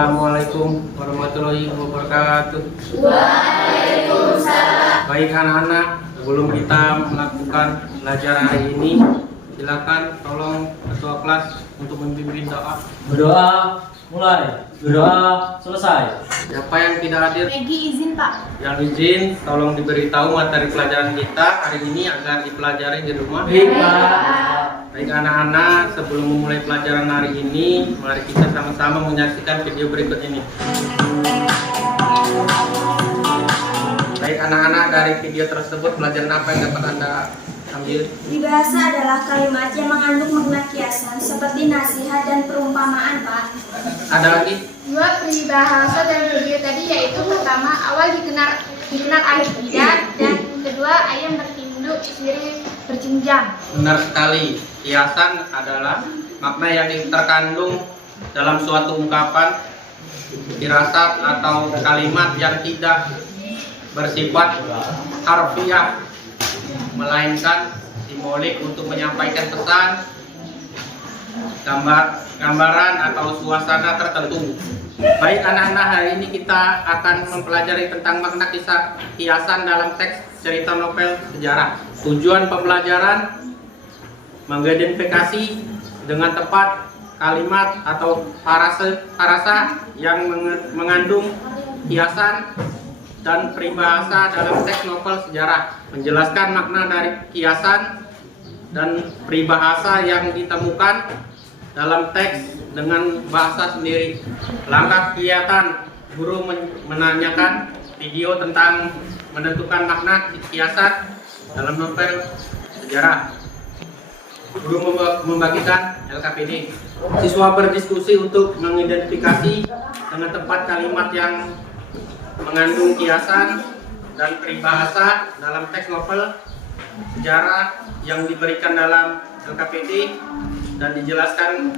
Assalamualaikum warahmatullahi wabarakatuh. Waalaikumsalam. Baik anak-anak, sebelum kita melakukan pelajaran hari ini, silakan tolong ketua kelas untuk memimpin doa. Berdoa mulai, berdoa selesai. Siapa yang tidak hadir? Peggy izin Pak. Yang izin, tolong diberitahu materi pelajaran kita hari ini agar dipelajari di rumah. Baik anak-anak, sebelum memulai pelajaran hari ini, mari kita sama-sama menyaksikan video berikut ini. Baik anak-anak, dari video tersebut pelajaran apa yang dapat Anda ambil? Peribahasa adalah kalimat yang mengandung makna kiasan seperti nasihat dan perumpamaan, Pak. Ada lagi? Dua peribahasa dan video tadi yaitu pertama awal dikenal akhir tidak, dan kedua ayam bertinduk sirih berjenjang. Benar sekali. Kiasan adalah makna yang terkandung dalam suatu ungkapan, firasat atau kalimat yang tidak bersifat harfiah, melainkan simbolik untuk menyampaikan pesan, gambaran atau suasana tertentu. Baik anak-anak, hari ini kita akan mempelajari tentang makna kisah kiasan dalam teks cerita novel sejarah. Tujuan pembelajaran mengidentifikasi dengan tepat kalimat atau frasa yang mengandung kiasan dan peribahasa dalam teks novel sejarah, menjelaskan makna dari kiasan dan peribahasa yang ditemukan dalam teks dengan bahasa sendiri. Langkah kegiatan, guru menanyakan video tentang menentukan makna kiasan dalam novel sejarah. Guru membagikan LKPD. Siswa berdiskusi untuk mengidentifikasi dengan tepat kalimat yang mengandung kiasan dan peribahasa dalam teks novel sejarah yang diberikan dalam LKPD dan dijelaskan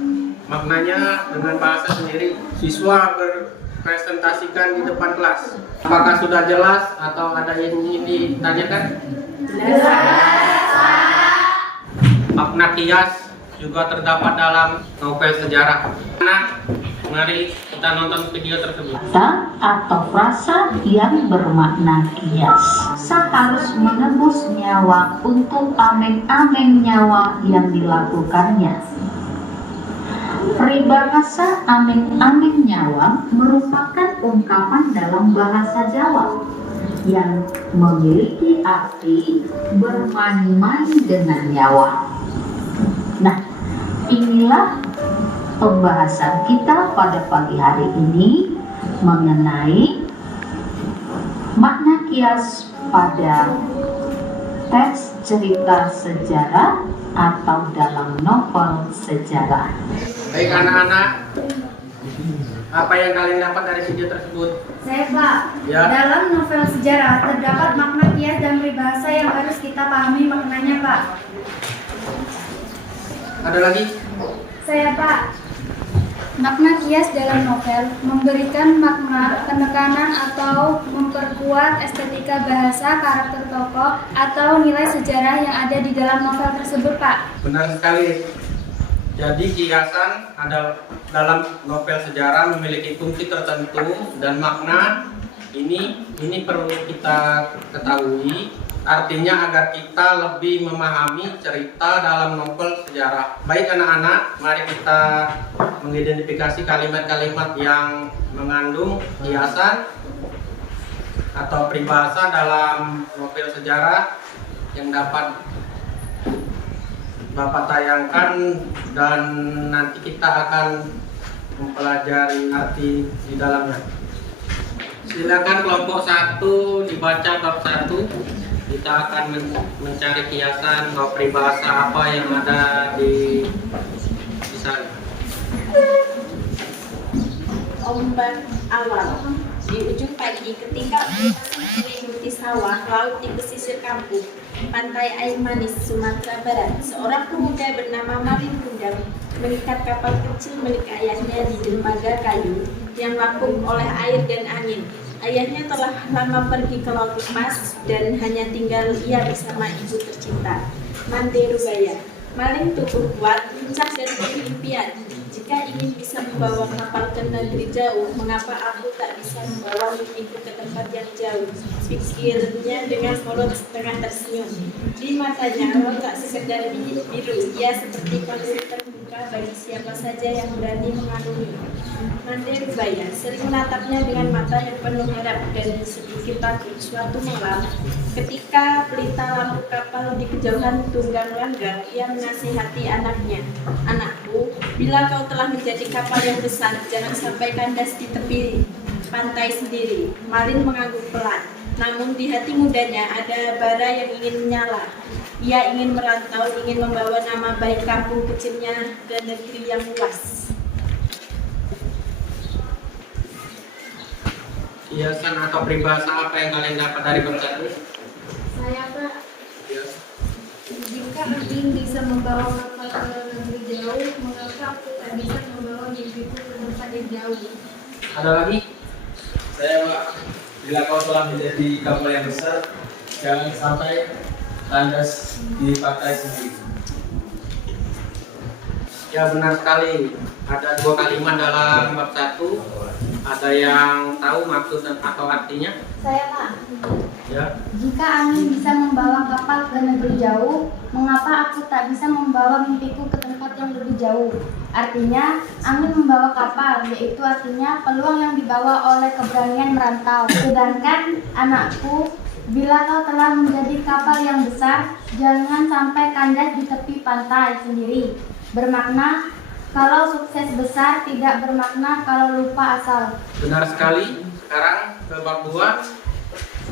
maknanya dengan bahasa sendiri. Siswa berpresentasikan di depan kelas. Apakah sudah jelas atau ada yang ingin ditanyakan? Makna kias juga terdapat dalam novel sejarah. Nah, mari kita nonton video tersebut. Kata atau frasa yang bermakna kias seharus menebus nyawa untuk ameng-ameng nyawa yang dilakukannya. Peribahasa ameng-ameng nyawa merupakan ungkapan dalam bahasa Jawa yang memiliki arti bermain-main dengan nyawa. Nah, inilah pembahasan kita pada pagi hari ini mengenai makna kias pada teks cerita sejarah atau dalam novel sejarah. Baik anak-anak, apa yang kalian dapat dari video tersebut? Saya, Pak. Ya. Dalam novel sejarah terdapat makna kias dan peribahasa yang harus kita pahami maknanya, Pak. Ada lagi? Saya, Pak. Makna kias dalam novel memberikan makna penekanan atau memperkuat estetika bahasa, karakter tokoh, atau nilai sejarah yang ada di dalam novel tersebut, Pak. Benar sekali. Jadi kiasan dalam novel sejarah memiliki fungsi tertentu dan makna ini perlu kita ketahui. Artinya agar kita lebih memahami cerita dalam novel sejarah. Baik anak-anak, mari kita mengidentifikasi kalimat-kalimat yang mengandung kiasan atau peribahasa dalam novel sejarah yang dapat Bapak tayangkan, dan nanti kita akan mempelajari arti di dalamnya. Silakan kelompok 1 dibaca bab 1. Kita akan mencari kiasan atau peribahasa apa yang ada di sana. Ombak awal di ujung pagi ketika mengikuti sawah laut di pesisir kampung pantai air manis Sumatera Barat, seorang pemuda bernama Marin Kundang mengikat kapal kecil milik ayahnya di dermaga kayu yang vakum oleh air dan angin. Ayahnya telah lama pergi ke laut lepas dan hanya tinggal ia bersama ibu tercinta, Mande Rubaya. Maling tubuh kuat, lincah dan berimpian. jika ingin bisa membawa kapal ke negeri jauh, mengapa aku tak bisa membawa mimpiku ke tempat yang jauh? Pikirnya dengan polos setengah tersenyum. Di matanya awal tak sekedar biru, ia seperti konsep terbuka bagi siapa saja yang berani mengagumi. Mande Rubaya sering menatapnya dengan mata yang penuh harap dan sedikit takut. Suatu malam, ketika pelita lampu kapal di kejauhan tunggang langgar, ia menasihati anaknya, "Anakku, bila kau telah menjadi kapal yang besar, jangan sampai kandas di tepi pantai sendiri." Malin mengangguk pelan. Namun di hati mudanya ada bara yang ingin menyala. Ia ingin merantau, ingin membawa nama baik kampung kecilnya ke negeri yang luas. Kiasan atau peribahasa apa yang kalian dapat dari bab 1? Saya Pak, Ya. jika ingin bisa membawa kapal ke negeri jauh, mengapa aku tak bisa membawa mimpiku ke tempat yang jauh? Ada lagi? Saya Pak, bila kau telah menjadi kapal yang besar, jangan sampai kandas di pantai sendiri. Ya, benar sekali. Ada 2 kalimat dalam bab 1. Ada yang tahu maksud dan atau artinya? Saya Pak, Ya. jika angin bisa membawa kapal ke negeri jauh, mengapa aku tak bisa membawa mimpiku ke tempat yang lebih jauh? Artinya, angin membawa kapal, yaitu artinya peluang yang dibawa oleh keberanian merantau. Sedangkan anakku, bila kau telah menjadi kapal yang besar, jangan sampai kandas di tepi pantai sendiri. Bermakna, kalau sukses besar tidak bermakna kalau lupa asal. Benar sekali. Sekarang ke bab 2.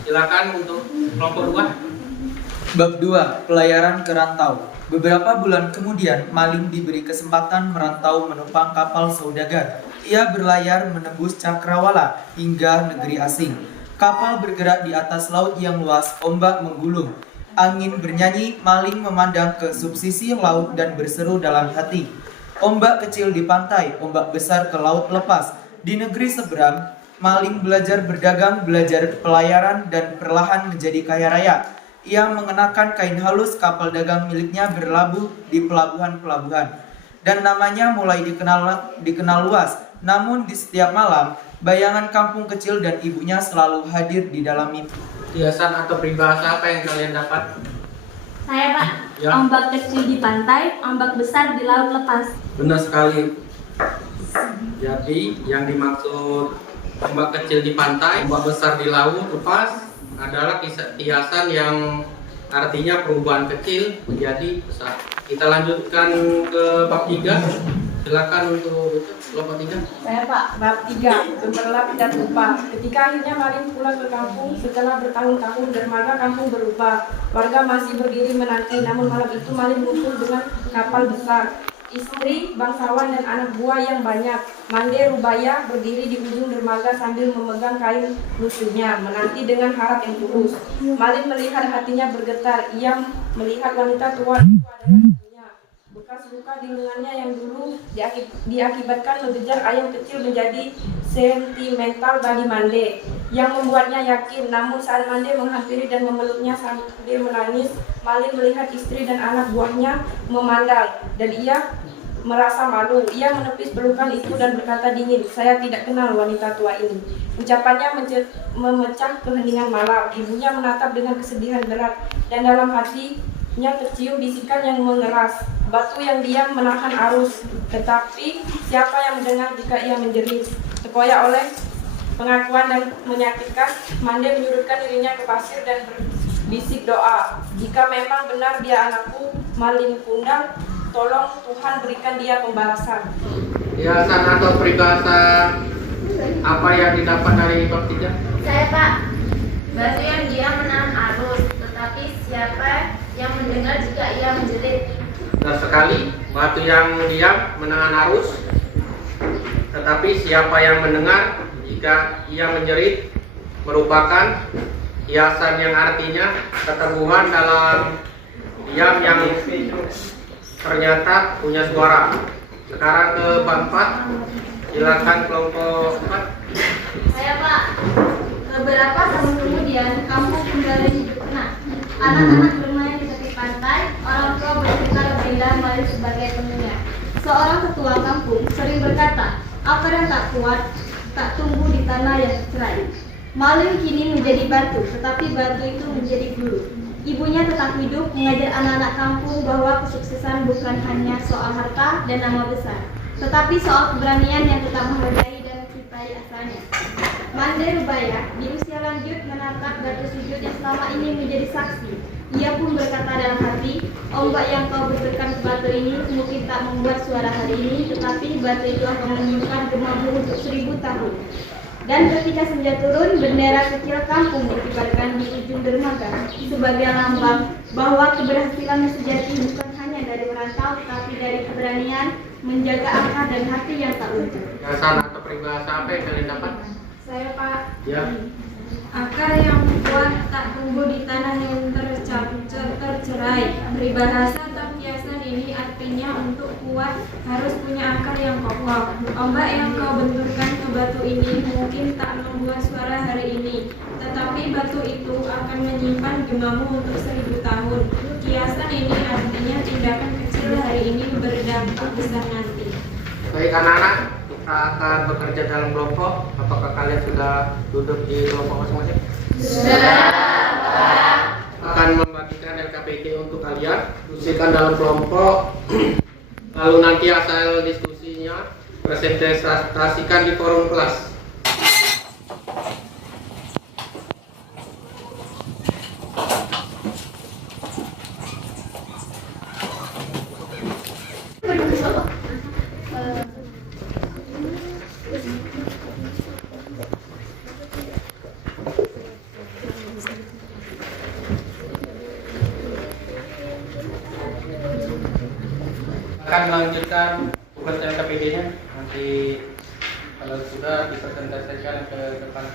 Silakan untuk kelompok 2. Bab 2. Pelayaran ke rantau. Beberapa bulan kemudian, Malin diberi kesempatan merantau menumpang kapal saudagar. Ia berlayar menembus cakrawala hingga negeri asing. Kapal bergerak di atas laut yang luas, ombak menggulung. Angin bernyanyi, Malin memandang ke subsisi laut dan berseru dalam hati. Ombak kecil di pantai, ombak besar ke laut lepas. Di negeri seberang, Malin belajar berdagang, belajar pelayaran, dan perlahan menjadi kaya raya. Ia mengenakan kain halus, kapal dagang miliknya berlabuh di pelabuhan-pelabuhan. Dan namanya mulai dikenal luas. Namun di setiap malam, bayangan kampung kecil dan ibunya selalu hadir di dalam mimpi. Kiasan atau peribahasa apa yang kalian dapat? Saya Pak, Ya. ombak kecil di pantai, ombak besar di laut lepas. Benar sekali. Jadi yang dimaksud ombak kecil di pantai, ombak besar di laut lepas adalah kiasan yang artinya perubahan kecil menjadi besar. Kita lanjutkan ke bab 3. Silakan untuk kelompok 3. Saya Pak, bab 3, gemerlap dan lupa. Ketika akhirnya Malin pulang ke kampung, setelah bertahun-tahun dermaga kampung berubah. Warga masih berdiri menanti, namun malam itu Malin muncul dengan kapal besar. Istri, bangsawan, dan anak buah yang banyak. Mande Rubaya berdiri di ujung dermaga sambil memegang kain lusuhnya, menanti dengan harap yang tulus. Malin melihat hatinya bergetar. Ia melihat wanita tua itu adalah ibunya. Bekas luka di lengannya yang dulu diakibatkan mengejar ayam kecil menjadi sentimental bagi Mande, yang membuatnya yakin. Namun saat Mande menghampiri dan memeluknya sambil menangis, Malin melihat istri dan anak buahnya memandang, dan ia merasa malu. Ia menepis pelukan itu dan berkata dingin, "Saya tidak kenal wanita tua ini." Ucapannya memecah keheningan malam. Ibunya menatap dengan kesedihan berat, dan dalam hatinya tercium bisikan yang mengeras. Batu yang diam menahan arus, tetapi siapa yang mendengar jika ia menjerit? Terkoyak oleh pengakuan dan menyakitkan, Mande menyurutkan dirinya ke pasir dan berbisik doa. Jika memang benar dia anakku, Malin Kundang, tolong Tuhan berikan dia pembalasan. Kiasan atau peribahasa apa yang didapat dari bab 3? Saya Pak, batu yang diam menahan arus, tetapi siapa yang mendengar jika ia menjerit? Benar sekali, batu yang diam menahan arus, tetapi siapa yang mendengar jika ia menjerit, merupakan kiasan yang artinya keteguhan dalam diam yang ternyata punya suara. Sekarang ke bab 4. Silakan kelompok 4. Saya Pak, beberapa tahun kemudian kampung kembali hidup tenang. Anak-anak bermain di tepi pantai, orang tua bercerita lebih Malin sebagai temannya. Seorang ketua kampung sering akar yang tak kuat, tak tumbuh di tanah yang tercerai. Maling kini menjadi batu, tetapi batu itu menjadi guru. Ibunya tetap hidup mengajar anak-anak kampung bahwa kesuksesan bukan hanya soal harta dan nama besar, tetapi soal keberanian yang tetap menghargai dan mencintai asalnya. Mande Rubaya di usia lanjut menatap batu sujud yang selama ini menjadi saksi. Ia pun berkata dalam hati, ombak yang kau benturkan ke batu ini mungkin tak membuat suara hari ini, tetapi batu itu akan menyimpan gemamu untuk 1000 tahun. Dan ketika senja turun, bendera kecil kampung dikibarkan di ujung dermaga sebagai lambang bahwa keberhasilan sejati bukan hanya dari merantau, tetapi dari keberanian menjaga akar dan hati yang tak luntur. Kiasan atau peribahasa apa yang kalian dapat? Saya Pak. Ya. Akar yang kuat tak tumbuh di tanah yang tercerai. Peribahasa atau kiasan ini artinya untuk kuat harus punya akar yang kokoh. Ombak yang kau benturkan ke batu ini mungkin tak membuat suara hari ini, tetapi batu itu akan menyimpan gemamu untuk 1000 tahun. Kiasan ini artinya tindakan kecil hari ini berdampak besar nanti. Baik anak-anak, kita akan bekerja dalam kelompok. Apakah kalian sudah duduk di kelompok masing-masing? Akan membagikan LKPD untuk kalian, diskusikan dalam kelompok. Lalu nanti hasil diskusinya presentasikan di forum kelas. Akan melanjutkan tugas LKPD-nya nanti kalau sudah dipresentasikan ke depan.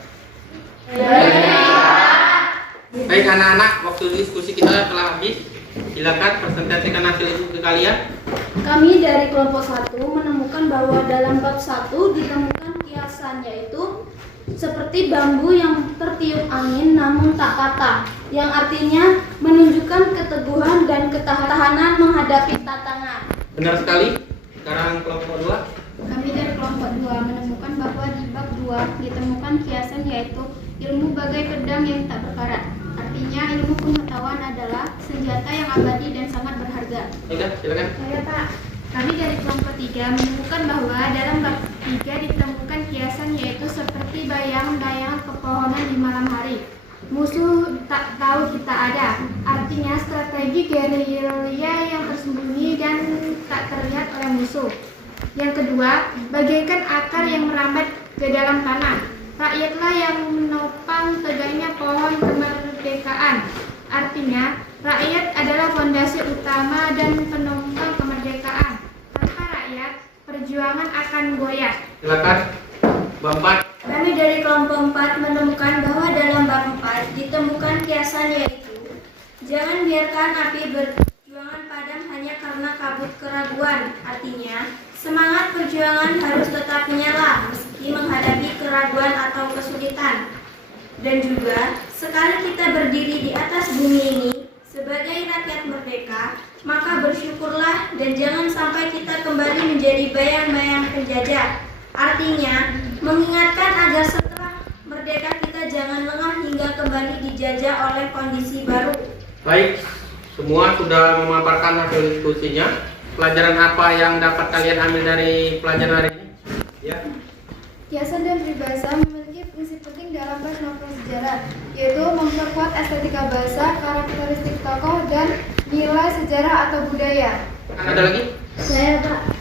Baik anak-anak, waktu diskusi kita telah habis. Silakan presentasikan hasil itu ke kalian. Kami dari kelompok 1 menemukan bahwa dalam bab 1 ditemukan kiasan, yaitu seperti bambu yang tertiup angin namun tak patah, yang artinya menunjukkan keteguhan dan ketahanan menghadapi tantangan. Benar sekali. Sekarang kelompok 2. Kami dari kelompok 2 menemukan bahwa di bab 2 ditemukan kiasan, yaitu ilmu bagai pedang yang tak berkarat. Artinya ilmu pengetahuan adalah senjata yang abadi dan sangat berharga. Ega, silakan. Saya Pak. Kami dari kelompok 3 menemukan bahwa dalam bab 3 ditemukan kiasan, yaitu seperti bayang-bayang pepohonan di malam hari. Musuh tak tahu kita ada. Artinya strategi gerilya yang tersembunyi dan tak terlihat oleh musuh. Yang kedua, bagaikan akar yang merambat ke dalam tanah. Rakyatlah yang menopang tegaknya pohon kemerdekaan. Artinya, rakyat adalah fondasi utama dan penopang kemerdekaan. Tanpa rakyat, perjuangan akan goyah. Silakan. Bab 4. Kami dari kelompok 4 menemukan bahwa dalam bab 4 ditemukan kiasan, yaitu jangan biarkan api berjuangan padam hanya karena kabut keraguan. Artinya, semangat perjuangan harus tetap menyala meski menghadapi keraguan atau kesulitan. Dan juga, sekali kita berdiri di atas bumi ini sebagai rakyat merdeka, maka bersyukurlah dan jangan sampai kita kembali menjadi bayang-bayang penjajah. Artinya, mengingatkan agar setelah merdeka kita jangan lengah hingga kembali dijajah oleh kondisi baru. Baik, semua sudah memaparkan hasil diskusinya. Pelajaran apa yang dapat kalian ambil dari pelajaran hari ini? Ya. Kiasan dan peribahasa memiliki fungsi penting dalam novel sejarah, yaitu memperkuat estetika bahasa, karakteristik tokoh, dan nilai sejarah atau budaya. Ada lagi? Saya Pak.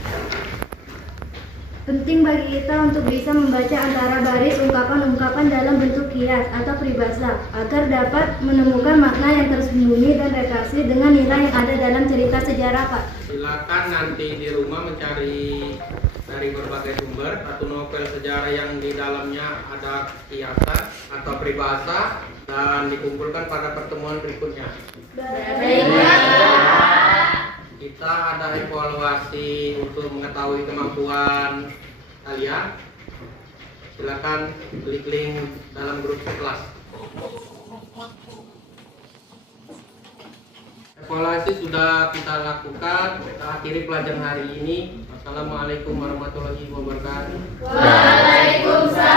Penting bagi kita untuk bisa membaca antara baris ungkapan-ungkapan dalam bentuk kias atau peribahasa agar dapat menemukan makna yang tersembunyi dan relasi dengan nilai yang ada dalam cerita sejarah, Pak. Silakan nanti di rumah mencari dari berbagai sumber satu novel sejarah yang di dalamnya ada kiasan atau peribahasa dan dikumpulkan pada pertemuan berikutnya. Kita ada evaluasi untuk mengetahui kemampuan kalian. Silakan klik link dalam grup kelas. Evaluasi sudah kita lakukan. Kita akhiri pelajaran hari ini. Assalamualaikum warahmatullahi wabarakatuh. Waalaikumsalam.